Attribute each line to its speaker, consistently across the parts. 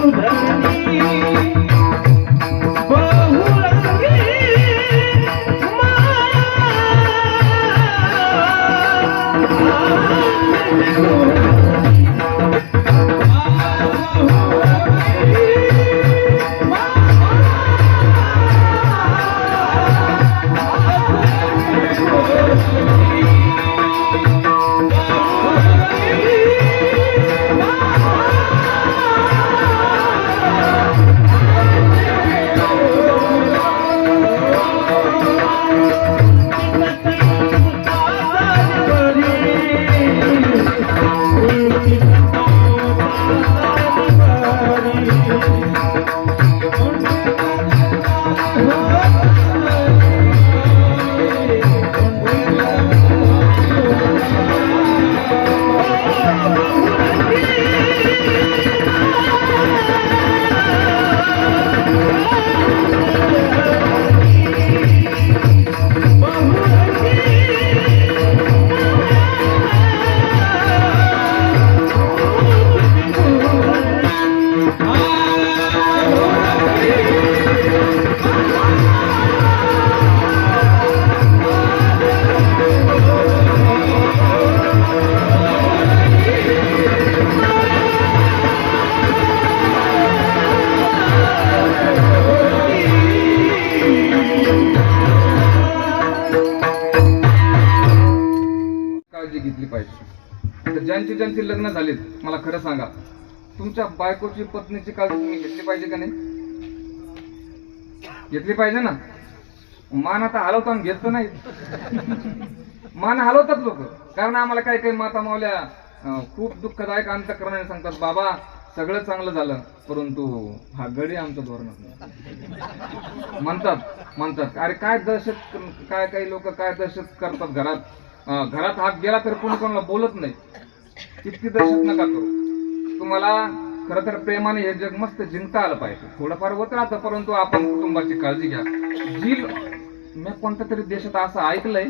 Speaker 1: काळजी ज्यांची लग्न झालीत. मला खरं सांगा. तुमच्या बायकोची पत्नीची काळजी तुम्ही घेतली पाहिजे का नाही? घेतली पाहिजे ना? मान आता हलवता घेत नाही. मान हलवतात लोक. कारण आम्हाला काही काही माता मावल्या खूप दुःखदायक अंतकरणाने सांगतात बाबा सगळं चांगलं झालं परंतु हा गडी आमचं धोरण म्हणतात म्हणतात अरे काय दहशत काय काही लोक काय दहशत करतात घरात? घरात हात गेला तर कोणी कोणाला बोलत नाही. इतकी दहशत नका करू. तुम्हाला खरं तर प्रेमाने हे जग मस्त जिंकता आलं पाहिजे. थोडंफार होत राहतं परंतु आपण कुटुंबाची काळजी घ्या. जी मी कोणत्या तरी देशात असं ऐकलंय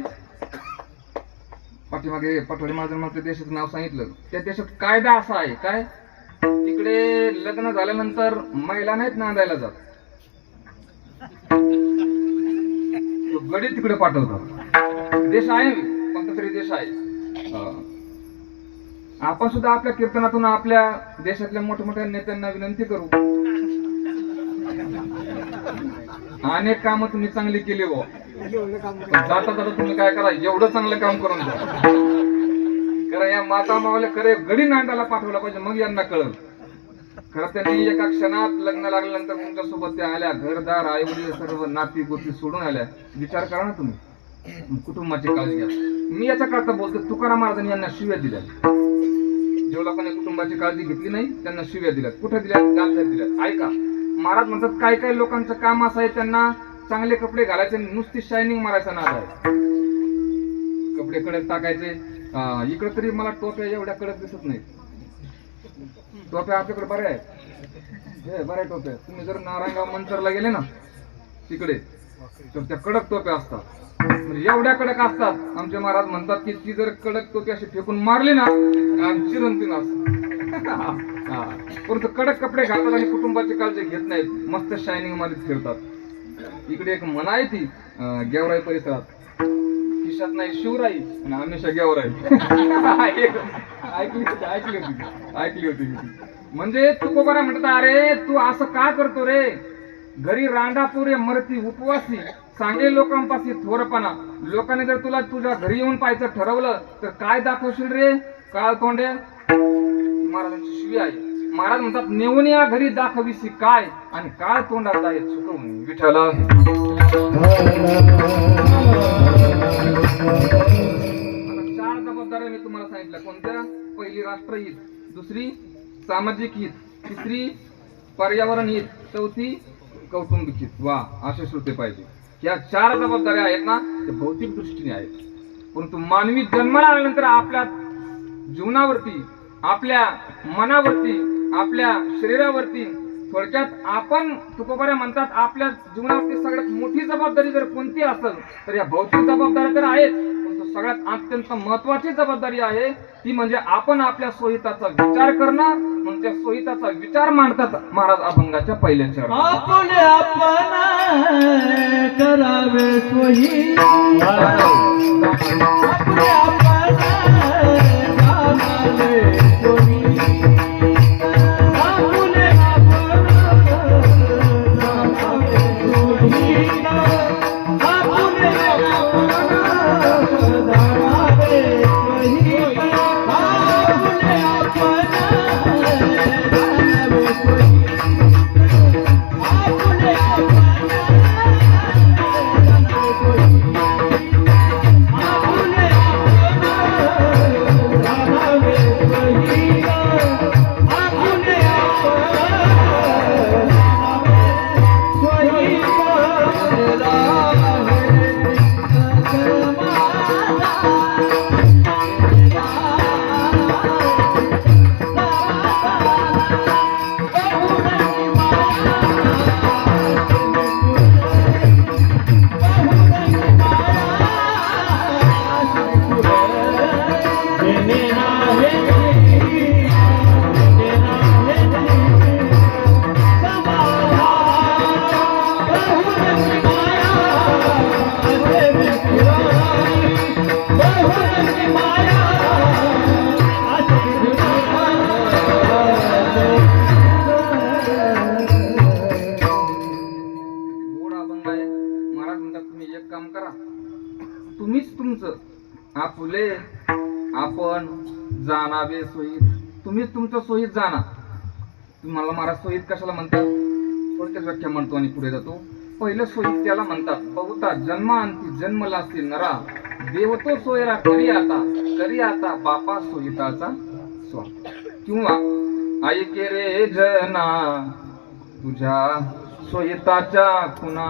Speaker 1: पाठीमागे पटोली महाजन देशाचं नाव सांगितलं. त्या देशात कायदा असा आहे काय? तिकडे लग्न झाल्यानंतर महिला नाहीत नांदायला जात. गडी तिकडे पाठवतात. देश आहे कोणता तरी देश आहे. आपण सुद्धा आपल्या कीर्तनातून आपल्या देशातल्या मोठमोठ्या नेत्यांना विनंती करू. अनेक कामं तुम्ही चांगली केली हो. जाता जाता तुम्ही काय करा एवढं चांगलं काम करून द्या खरं या माता मावल्या खरे गडी नांदायला पाठवला पाहिजे मग यांना कळल. खरं त्यांनी एका क्षणात लग्न लागल्यानंतर तुमच्यासोबत त्या आल्या घरदार आई वडील सर्व नाती गोष्टी सोडून आल्या. विचार करा ना तुम्ही. कुटुंबाची काळजी घ्या. मी याच्या करता बोलतो तुकाराम महाराजांनी यांना शिव्या दिल्या. जेव्हा लोकांनी कुटुंबाची काळजी घेतली नाही त्यांना शिव्या दिल्यात. कुठे दिल्यात? गालध्यात दिल्यात. ऐका महाराज म्हणतात काय काय लोकांचं काम असं आहे त्यांना चांगले कपडे घालायचे नुसती शायनिंग मारायचा नाद आहे. कपडे कडक टाकायचे. इकडे तरी मला टोप्या एवढ्या कडक दिसत नाही टोप्या आपल्याकडे बऱ्या आहेत. हे बऱ्या टोप्या. तुम्ही जर नारायणगाव मंचरला गेले ना तिकडे तर त्या कडक टोप्या असतात. म्हणजे एवढ्या कडक असतात. आमचे महाराज म्हणतात की ती जर कडक टोपी अशी फेकून मारली ना आणि चिरंतीन असत. परंतु कडक कपडे घालतात आणि कुटुंबाची काळजी घेत नाहीत. मस्त शायनिंगमध्ये फिरतात. इकडे एक मना आहे ती गेवराई परिसरात. खिशात नाही शिवराई आणि हमेशा गेवराई. ऐकली होती ऐकली होती ऐकली होती म्हणजे तू कोबरा म्हणतात अरे तू असं का करतो रे? घरी रांडापुरे मरती उपवासी. सांगे लोकांपासून थोरपणा. लोकांनी जर तुला तुझ्या घरी येऊन पाहायचं ठरवलं तर काय दाखवशील रे? काळ तोंडे. महाराजांची शिवी आहे. महाराज म्हणतात नेऊन या घरी दाखविसी काय? आणि काळ तोंडात आहे चुकवून विठ्ठला. चार जबाबदाऱ्या मी तुम्हाला सांगितल्या. कोणत्या? पहिली राष्ट्रहित दुसरी सामाजिक हित. तिसरी पर्यावरण हित. चौथी कौटुंबिक हित. वा असे श्रोते पाहिजे. या चार जबाबदाऱ्या आहेत ना ते भौतिक दृष्टीने आहेत. परंतु मानवी जन्माला आल्यानंतर आपल्या जीवनावरती आपल्या मनावरती आपल्या शरीरावरती थोडक्यात आपण तुकोबाऱ्या म्हणतात आपल्या जीवनावरती सगळ्यात मोठी जबाबदारी जर कोणती असेल तर या भौतिक जबाबदाऱ्या तर आहेत. सगळ्यात अत्यंत महत्वाची जबाबदारी आहे ती म्हणजे आपण आपल्या सोयीताचा विचार करणं मग त्या सोयीताचा विचार मांडतात महाराज अभंगाच्या पहिल्या चरण
Speaker 2: आपले आपण करावे सोयी
Speaker 1: जावे सोयीत. तुम्हीच तुमचं सोयीत जाणा तुम्हाला महाराज सोयीत कशाला म्हणतात? थोडक्यात व्याख्या म्हणतो आणि पुढे जातो. पहिलं सोयीत त्याला म्हणतात बहुता जन्मांती जन्मला असतील नरा देवतो सोयरा करी आता करी आता बापा सोयीताचा स्वा किंवा आई के रे जना तुझ्या सोयीताच्या खुना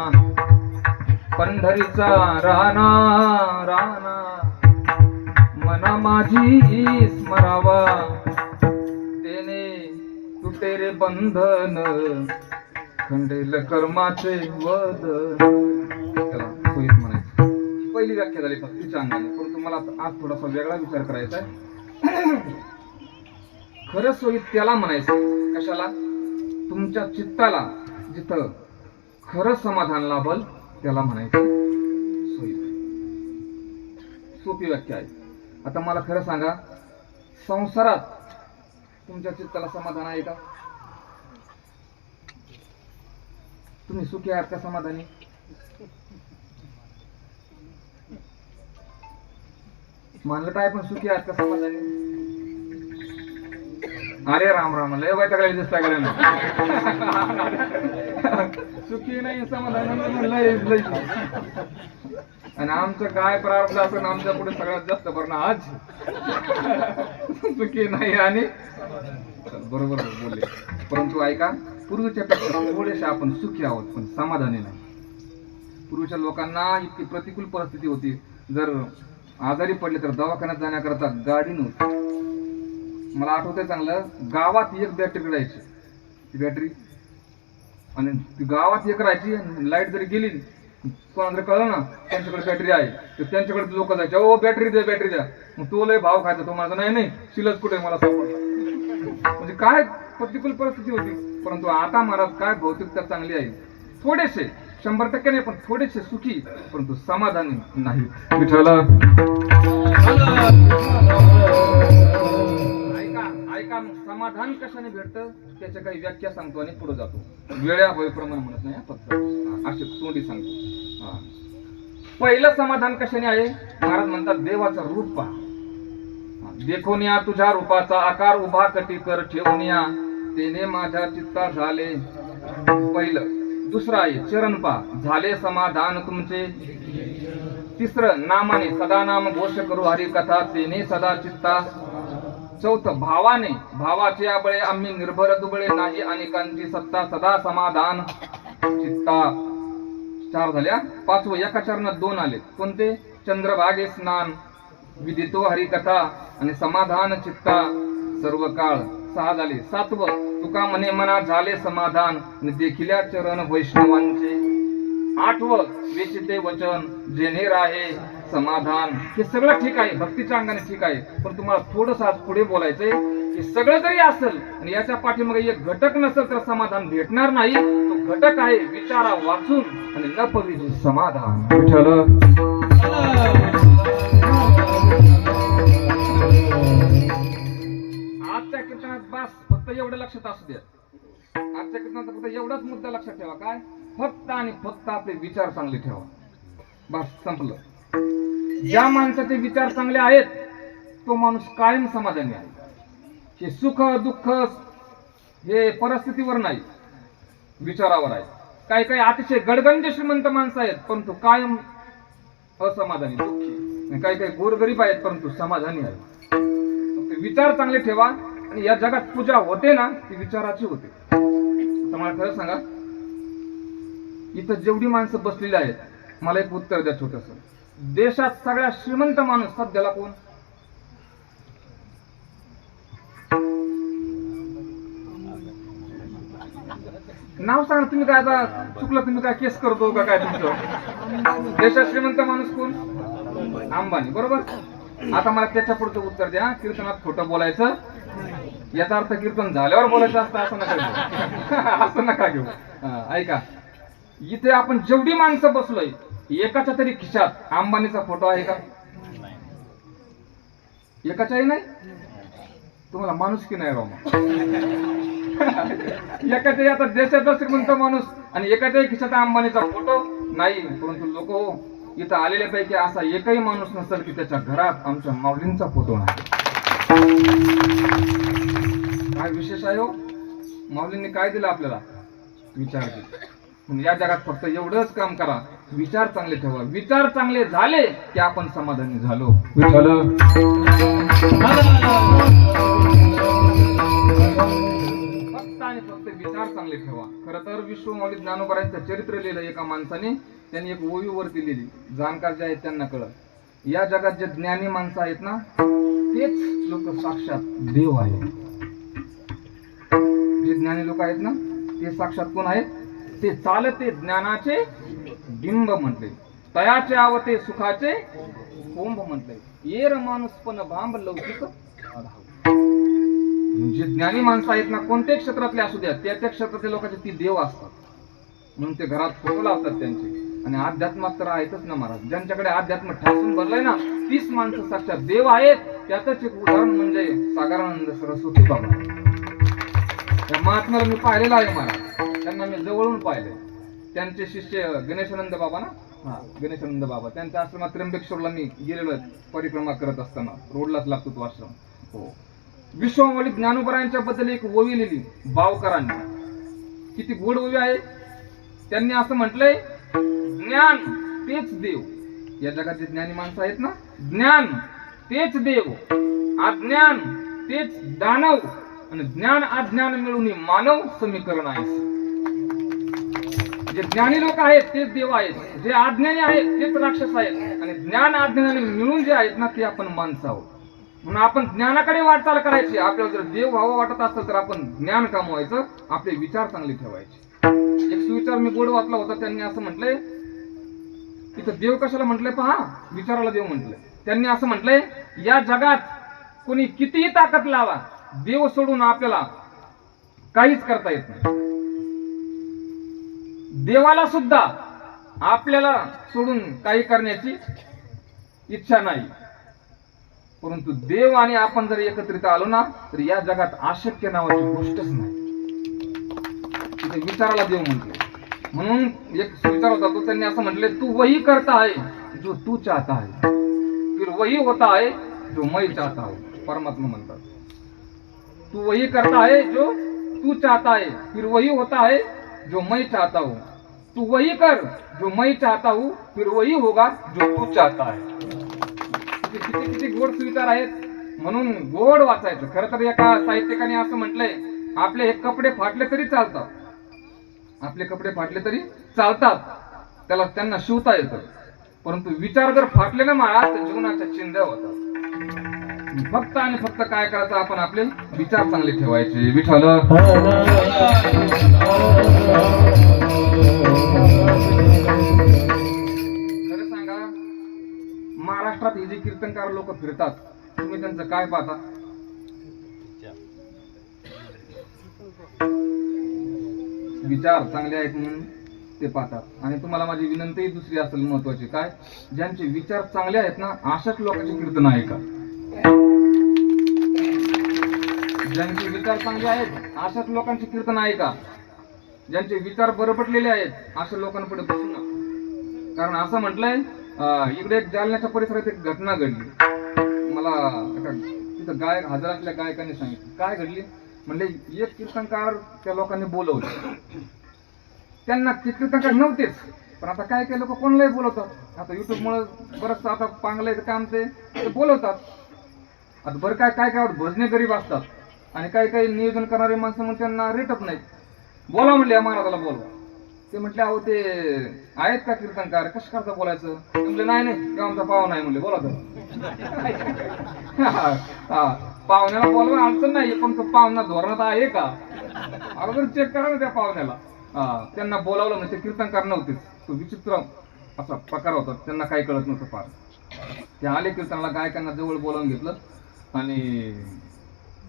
Speaker 1: पंढरीचा राणा राणा मना माझी स्मरावा. तेने तुटे रे बंधन खंडेल कर्माचे वद त्याला म्हणायचं. पहिली व्याख्या झाली भक्तीच्या अंगाने. परंतु मला आज थोडासा वेगळा विचार करायचा आहे. खरं सोयीत त्याला म्हणायचं कशाला? तुमच्या चित्ताला. जिथं खरं समाधान लाभल त्याला म्हणायचं सोयीत सोपी व्याख्या आहे. आता मला खरं सांगा संसारात तुमच्या चित्ताला समाधान आहे का? तुम्ही सुखी आहात का समाधानी? मानलं काय पण सुखी आहात का समाधानी? अरे राम राम लय वाईट लागले दिसता सुखी नाही समाधान लय लय. आणि आमचं काय प्रारब्ध असं आमच्या पुढे सगळ्यात जास्त भरणं आज. चुकी नाही आणि बरोबर बोलले. परंतु ऐका पूर्वीच्या पेक्षा थोडेसे आपण सुखी आहोत पण समाधानी नाही. पूर्वीच्या लोकांना इतकी प्रतिकूल परिस्थिती होती. जर आजारी पडले तर दवाखान्यात जाण्याकरता गाडी नव्हती. मला आठवतंय चांगलं गावात एक बॅटरी राहायची. ती बॅटरी आणि ती गावात एक राहायची लाइट जरी गेली कोणाला कळलं ना त्यांच्याकडे बॅटरी आहे. तर त्यांच्याकडे लोक जायचे ओ बॅटरी द्या बॅटरी द्या. मग तो लय भाव खायचा. तो माझा नाही नाही शिलच कुठे मला सापडला म्हणजे काय प्रतिकूल परिस्थिती होती? परंतु आता महाराज काय भौतिकता चांगली आहे? थोडेसे शंभर टक्के नाही पण थोडेसे सुखी परंतु समाधानी नाही ऐका समाधान कशाने भेटतं? त्याच्या काही व्याख्या सांगतो आणि पुढे जातो. वेळा होईप्रमाणे म्हणत नाही फक्त. असे तोंडी सांगतो. हा. पहिलं समाधान कशाने आहे? महाराज म्हणतात देवाचं रूप पहा. हा, तुझ्या रूपाचा आकार उभा कटी कर ठेवून तेने माझ्या चित्ता झाले. पहिलं. दुसरं आहे चरण पा झाले समाधान तुमचे. तिसरं नामाने सदा नाम घोष करू हरी कथा. तेने सदा चित्ता चौथं भावाने भावाचे बळे आम्ही निर्भर दुबळे नाही अनेकांची सत्ता सदा समाधान. चित्ता. चार झाल्या. पाचवं एका चरणात दोन आले. कोणते? चंद्रभागे स्नान. विदितो हरिकथा आणि समाधान चित्ता. सर्व काळ. सहा झाले. सातवं. तुका मने मना झाले समाधान. आणि देखिल्या चरण वैष्णवांचे. आठवं. वेचिते वचन. जेने राहे. समाधान हे सगळं ठीक आहे भक्तीच्या अंगाने ठीक आहे. पण तुम्हाला थोडस आज पुढे बोलायचंय हे सगळं जरी असेल आणि याच्या पाठीमागे एक घटक नसेल तर समाधान भेटणार नाही. तो घटक आहे विचारा वाचून आणि न पवित्र समाधान. आजच्या कीर्तनात बस फक्त एवढं लक्षात असू द्या. आजच्या कीर्तनाचा फक्त एवढाच मुद्दा लक्षात ठेवा. काय? फक्त आणि फक्त आपले विचार चांगले ठेवा. बस संपलं. ज्या माणसाचे विचार चांगले आहेत तो माणूस कायम समाधानी आहे. हे सुख दुःख हे परिस्थितीवर नाही विचारावर आहे. काही काही अतिशय गडगंज श्रीमंत माणसं आहेत परंतु कायम असमाधानी दुःखी काही काही गोरगरीब आहेत परंतु समाधानी आहेत. विचार चांगले ठेवा आणि या जगात पूजा होते ना ती विचाराची होते. आता मला खरं सांगा इथं जेवढी माणसं बसलेली आहेत मला एक उत्तर द्या छोटस. देशात सगळ्यात श्रीमंत माणूस सध्याला कोण नाव सांगा तुम्ही काय आता चुकलं तुम्ही काय केस करतो का काय तुमचं? देशात श्रीमंत माणूस कोण? अंबानी बरोबर? आता मला त्याच्या पुढचं उत्तर द्या. कीर्तनात खोटं बोलायचं. याचा अर्थ कीर्तन झाल्यावर बोलायचं असतं असं नका घेऊ. असं नका घेऊ. ऐका. इथे आपण जेवढी माणसं बसलोय एकाच्या तरी खिशात. अंबानीचा फोटो आहे का? एकाच्याही नाही? तुम्हाला माणूस की नाही राव एकाच्या आता देशाचा श्रीमंत माणूस. आणि एकाच्याही खिशात अंबानीचा फोटो नाही परंतु लोक इथं आलेल्या पैकी असा एकही माणूस नसेल की त्याच्या घरात आमच्या माऊलींचा फोटो नाही. काय विशेष आहे हो? माऊलींनी काय दिलं आपल्याला? विचार या जगात फक्त एवढंच काम करा. विचार चांगले ठेवा. विचार चांगले झाले की आपण समाधानी झालो. फक्त आणि फक्त विचार चांगले ठेवा. खर तर विश्वमौली ज्ञानोबरांचं चरित्र लिहिलं एका माणसाने. त्यांनी एक ओवीवरती लिहिली. जाणकार जे आहेत त्यांना कळत या जगात जे ज्ञानी माणसं आहेत ना तेच लोक साक्षात देव आहे जे ज्ञानी लोक आहेत ना ते साक्षात कोण आहेत? ते चालते ज्ञानाचे बिंब म्हटले. तयाचे आवते सुखाचे कुंभ म्हटले. येर माणूस पण भांब लौकिक म्हणजे जे ज्ञानी माणसं आहेत ना कोणत्याही क्षेत्रातले असू द्या त्या त्या क्षेत्रातल्या लोकांचे ती देव असतात. म्हणून ते घरात फोटो लावतात त्यांचे. आणि अध्यात्मात तर आहेतच ना महाराज. ज्यांच्याकडे अध्यात्म ठासून भरलंय ना तीच माणसं साक्षात देव आहेत. त्यातच एक उदाहरण म्हणजे सागरानंद सरस्वती बाबा. त्या महात्म्याला मी पाहिलेला आहे महाराज. त्यांना मी जवळून पाहिले त्यांचे शिष्य गणेशानंद बाबा ना? हा. गणेशानंद बाबा. त्यांच्या आश्रमात त्र्यंबकेश्वरला मी गेलेलो परिक्रमा करत असताना. रोडलाच लागतो तो आश्रम. हो. विश्वमौली ज्ञानोबरायांच्या बद्दल एक ओवी लिहिली बावकरांनी. किती गोड ओवी आहे. त्यांनी असं म्हटलंय ज्ञान तेच देव. या जगात जे ज्ञानी माणसं आहेत ना? ज्ञान तेच देव अज्ञान तेच दानव आणि ज्ञान अज्ञान मिळून मानव समीकरण आहे. जे ज्ञानी लोक आहेत तेच देव आहेत. जे अज्ञानी आहेत तेच राक्षस आहेत. आणि ज्ञान अज्ञानाने मिळून जे आहेत ना ते आपण माणसं आहोत म्हणून आपण ज्ञानाकडे वाटचाल करायची. आपल्याला जर देव व्हावं वाटत असेल तर आपण ज्ञान कमवायचं आपले विचार चांगले ठेवायचे. एक सुविचार मी गोड वाचला होता त्यांनी असं म्हटलंय. तिथं देव कशाला म्हटलंय पहा? विचाराला देव म्हटलंय. त्यांनी असं म्हटलंय या जगात कोणी कितीही ताकद लावा देव सोडून आपल्याला काहीच करता येत नाही. देवाला सुद्धा आपल्याला सोडून काही करण्याची इच्छा नाही. परंतु देव आणि आपण जर एकत्रित आलो ना तर या जगात अशक्य नावाची गोष्टच नाही. तिथे विचाराला देव म्हणतो. म्हणून एक विचार होता तो त्यांनी असं म्हटले तू वही करता आहे जो तू चाहता आहे. फिर वही होता आहे जो मैं चाहता हूँ. परमात्मा म्हणतात. तू वही करता आहे जो तू चाहता आहे. फिर वही होता आहे जो मैं चाहता हूँ। तू वही कर जो मैं चाहता हूँ फिर वही होगा जो तू चाहता है। किती किती गोड सुविचार आहेत. म्हणून गोड वाचायचं. खरं तर एका साहित्यिकाने असं म्हटलंय आपले हे कपडे फाटले तरी चालतात. आपले कपडे फाटले तरी चालतात. त्याला त्यांना शिवता येतं. परंतु विचार जर फाटले ना माळा तर जीवनाच्या चिंध्या होतात. फक्त आणि फक्त काय करायचं? आपण आपले विचार चांगले ठेवायचे. विठाल खरं सांगा महाराष्ट्रात हे जे कीर्तनकार लोक फिरतात तुम्ही त्यांचं काय पाहता? विचार चांगले आहेत म्हणून ते पाहतात. आणि तुम्हाला माझी विनंती दुसरी असेल महत्वाची. काय? ज्यांचे विचार चांगले आहेत ना अशाच लोकांचे कीर्तन आहे ज्यांचे विचार चांगले आहेत अशाच लोकांचे कीर्तन आहे का ज्यांचे विचार बरपटलेले आहेत अशा लोकांपुढे बसू नका. कारण असं म्हटलंय इकडे एक जालन्याच्या परिसरात एक घटना घडली. मला तिथं गायक हजारातल्या असल्या गायकाने सांगितलं. काय घडली? म्हणजे एक कीर्तनकार त्या लोकांनी बोलवलं. त्यांना ते कीर्तनकार नव्हतेच. पण आता काय काय लोक कोणालाही बोलवतात. आता युट्यूब मुळे बरंच आता पांगलायचं काम ते बोलवतात. आता बरं काय काय काय होतं, भजने गरीब असतात. आणि काही काही नियोजन करणारे माणसं मग त्यांना रेटत नाहीत. बोला म्हणले या महाराजाला बोला ते म्हटले अहो ते आहेत का कीर्तनकार? कसं करता बोलायचं? ते म्हणले नाही नाही आमचा पाहुणा आहे म्हणले बोला तर. पाहुण्याला बोलवा अडचण नाही पण तो पाहुणा धोरणात आहे का? अगोदर चेक करा ना त्या पाहुण्याला. हा त्यांना बोलावलं म्हणजे कीर्तनकार नव्हतेच तो विचित्र असा प्रकार होता त्यांना काही कळत नव्हतं फार. ते आले कीर्तनाला गायकांना जवळ बोलावून घेतलं आणि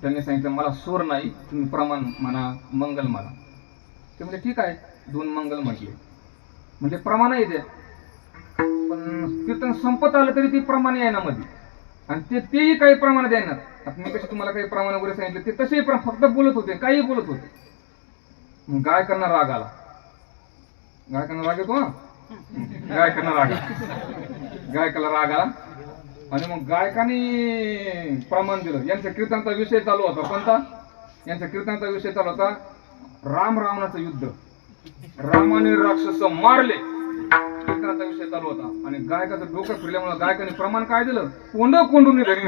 Speaker 1: त्यांनी सांगितलं मला सूर नाही तुम्ही प्रमाण म्हणा मंगल म्हणा. ते म्हणजे ठीक आहे. दोन मंगल म्हटले. म्हणजे प्रमाण आहे ते पण कीर्तन संपत आलं तरी ती प्रमाण आहे ना मध्ये आणि ते तेही काही प्रमाणात येणार आता मी कसे तुम्हाला काही प्रमाण वगैरे सांगितलं ते तसेही फक्त बोलत होते काही बोलत होते. मग गायकांना राग आला. गायकांना राग येतो ना गायकांना राग आला. गायकाला राग आला. आणि मग गायकांनी प्रमाण दिलं. यांच्या कीर्तनाचा विषय चालू होता कोणता? यांच्या कीर्तनाचा विषय चालू होता राम रावणाचं युद्ध. रामाने राक्षस मारले. कीर्तनाचा विषय चालू होता. आणि गायकाचं डोकं फिरल्यामुळे गायकाने प्रमाण काय दिलं? कोंड कोंडून धरी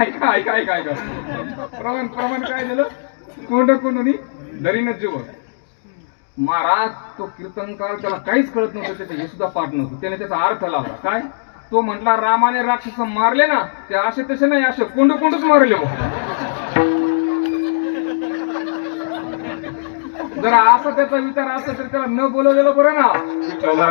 Speaker 1: ऐका ऐका ऐका ऐका. प्रमाण प्रमाण काय दिलं? कोंड कोंडून दरीनं जीव महाराज तो कीर्तनकार त्याला काहीच कळत नव्हतं त्याचं हे सुद्धा पाठ नव्हतं. त्याने त्याचा अर्थ लावला. काय? तो म्हटला रामाने राक्षस मारले ना ते असे तसे नाही असे कोंड कोंडच मारले जर असा त्याचा विचार असा तर त्याला न बोलवलेलं बरं ना. चला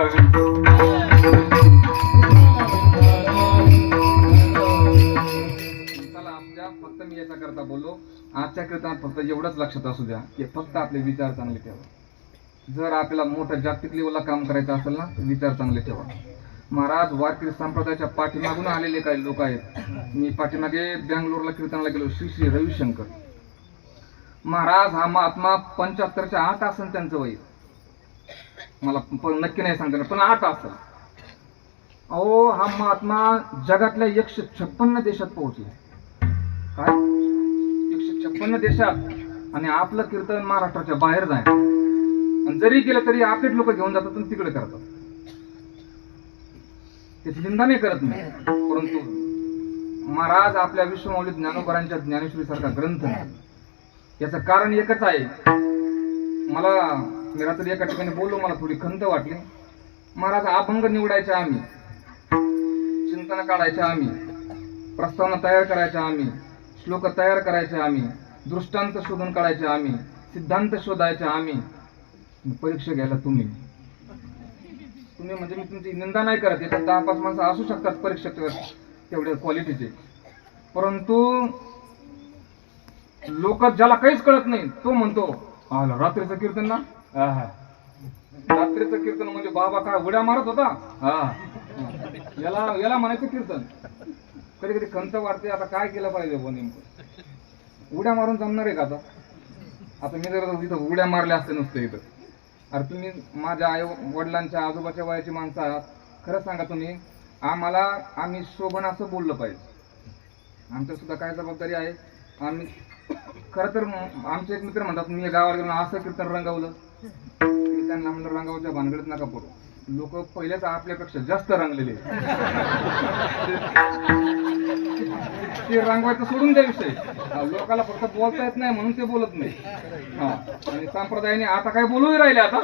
Speaker 1: फक्त मी याचा करता बोललो. आजच्या कीर्तनात फक्त एवढंच लक्षात असू द्या की फक्त आपले विचार चांगले ठेवा. जर आपल्याला मोठं जागतिक लेवलला काम करायचं असेल ना विचार चांगले ठेवा. महाराज वारकरी संप्रदायाच्या पाठीमागून आलेले काही लोक आहेत. मी पाठीमागे बँगलोरला कीर्तनाला गेलो श्री श्री रविशंकर. महाराज हा महात्मा पंच्याहत्तरच्या आठ असेल त्यांचं वय. मला पण नक्की नाही सांगता पण आठ असेल अहो हा महात्मा जगातल्या एकशे छप्पन्न देशात पोहोचला. काय? एकशे छप्पन्न देशात. आणि आपलं कीर्तन महाराष्ट्राच्या बाहेर जाय आणि जरी गेलं तरी आपलेच लोक घेऊन जातात आणि तिकडे करतात. त्याची निंदा नाही करत नाही परंतु महाराज आपल्या विश्वमौली ज्ञानोबरांच्या ज्ञानेश्वरी सारखा ग्रंथ याचं कारण एकच आहे. मला मी रात्री एका ठिकाणी बोललो मला थोडी खंत वाटली. महाराज अभंग निवडायचे आम्ही. चिंतन काढायचे आम्ही. प्रस्तावना तयार करायच्या आम्ही. श्लोक तयार करायचे आम्ही. दृष्टांत शोधून काढायचे आम्ही. सिद्धांत शोधायचे आम्ही. परीक्षा घ्यायला तुम्ही. तुम्ही म्हणजे मी तुमची निंदा नाही करत याच्यात दहा पाच माणसं असू शकतात परीक्षक तेवढ्या क्वालिटीचे परंतु लोक ज्याला काहीच कळत नाही तो म्हणतो रात्रीचं कीर्तन ना. रात्रीचं कीर्तन म्हणजे बाबा काय उड्या मारत होता? हा. याला याला म्हणायचं कीर्तन. कधी कधी खंत वाटते आता काय केलं पाहिजे बुवा नेमकं? उड्या मारून जमणार आहे का आता? आता मी जर इथं उड्या मारल्या असते नसतं इथं. अरे तुम्ही माझ्या आई वडिलांच्या आजोबाच्या वयाची माणसं आहात. खरं सांगा तुम्ही आम्हाला आम्ही शोभन असं बोललं पाहिजे. आमच्या सुद्धा काय जबाबदारी आहे? आम्ही खरं तर आमचे एक मित्र म्हणतात मी गावाला गेलो असं कीर्तन रंगवलं. मी त्यांना म्हणलं रंगावच्या भानगडीत नका पडू. लोक पहिलेच आपल्यापेक्षा जास्त रंगलेले ते रंगवायचं सोडून द्या विषय. लोकाला फक्त बोलता येत नाही म्हणून ते बोलत नाही. हा. आणि संप्रदायाने आता काय बोलूही राहिले आता.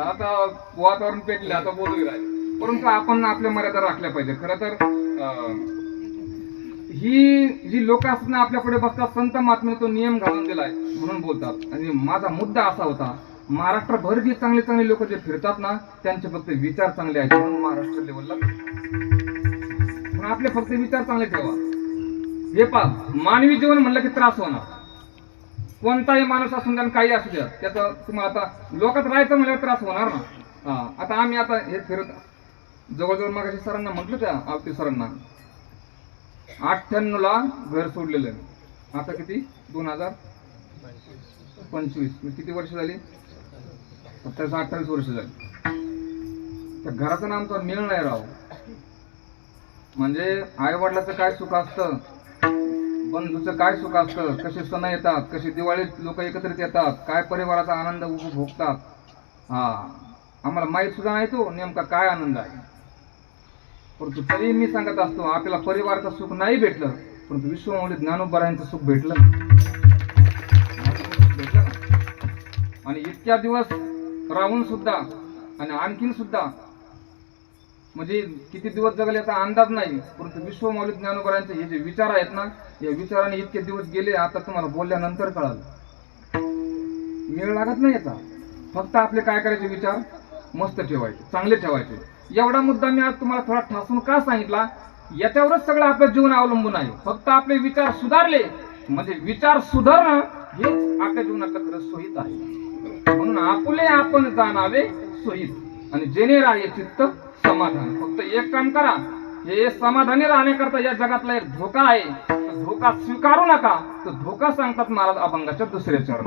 Speaker 1: आता वातावरण पेटले आता बोलूही राहिले. परंतु आपण आपल्या मर्यादा राखल्या पाहिजे. खरं तर ही जी लोक असतात ना आपल्याकडे बसतात संत महात्म्याने तो नियम घालून दिलाय म्हणून बोलतात. आणि माझा मुद्दा असा होता महाराष्ट्रभर जे चांगले चांगले लोक जे फिरतात ना त्यांचे फक्त विचार चांगले आहेत म्हणून महाराष्ट्र लेवलला पण आपले फक्त विचार चांगले ठेवा. हे पाच मानवी जीवन म्हणलं की त्रास होणार. कोणताही माणूस असून द्या काही असू द्या त्याचा तुम्हाला आता लोकात राहायचं म्हणल्यावर त्रास होणार ना. हा आता आम्ही आता हे फिरत जवळजवळ मग सरांना म्हटलं त्या आवती सरांना. अठ्ठ्याण्णव ला घर सोडलेलं. आता किती? दोन हजार पंचवीस. म्हणजे किती वर्ष झाली? सत्तावीस अठ्ठावीस वर्ष झाली. त्या घराचं नाम तर मिळ नाही राव. म्हणजे आई वडिलाचं काय सुख असतं? बंधूचं काय सुख असतं? कसे सण येतात? कसे दिवाळीत लोक एकत्रित येतात? काय परिवाराचा आनंद उपभोगतात हा. आम्हाला माहीत सुद्धा नाही तो नेमका काय आनंद आहे? परंतु तरी मी सांगत असतो आपल्याला परिवाराचं सुख नाही भेटलं परंतु विश्वमौली ज्ञानोबरायांचं सुख भेटलं भेटलं. आणि इतक्या दिवस राहून सुद्धा आणि आणखीन सुद्धा म्हणजे किती दिवस जगले याचा अंदाज नाही. परंतु विश्वमौलिक ज्ञानोबरांचे हे जे विचार आहेत ना या विचाराने इतके दिवस गेले आता तुम्हाला बोलल्यानंतर कळालं. मेळ लागत नाही याचा. फक्त आपले काय करायचे विचार? मस्त ठेवायचे चांगले ठेवायचे. एवढा मुद्दा मी आज तुम्हाला थोडा ठासून का सांगितला? याच्यावरच सगळं आपलं जीवन अवलंबून आहे. फक्त आपले विचार सुधारले म्हणजे विचार सुधारणं हेच आपल्या जीवनातलं खरं सोयीत आहे. म्हणून आपले आपण जाणावे सोयीत. आणि जेणे राहे चित्त समाधान. फक्त एक काम करा. हे समाधानी राहण्याकरता या जगातला एक धोका आहे. धोका स्वीकारू नका. तो धोका सांगतात महाराज अभंगाच्या दुसऱ्या चरण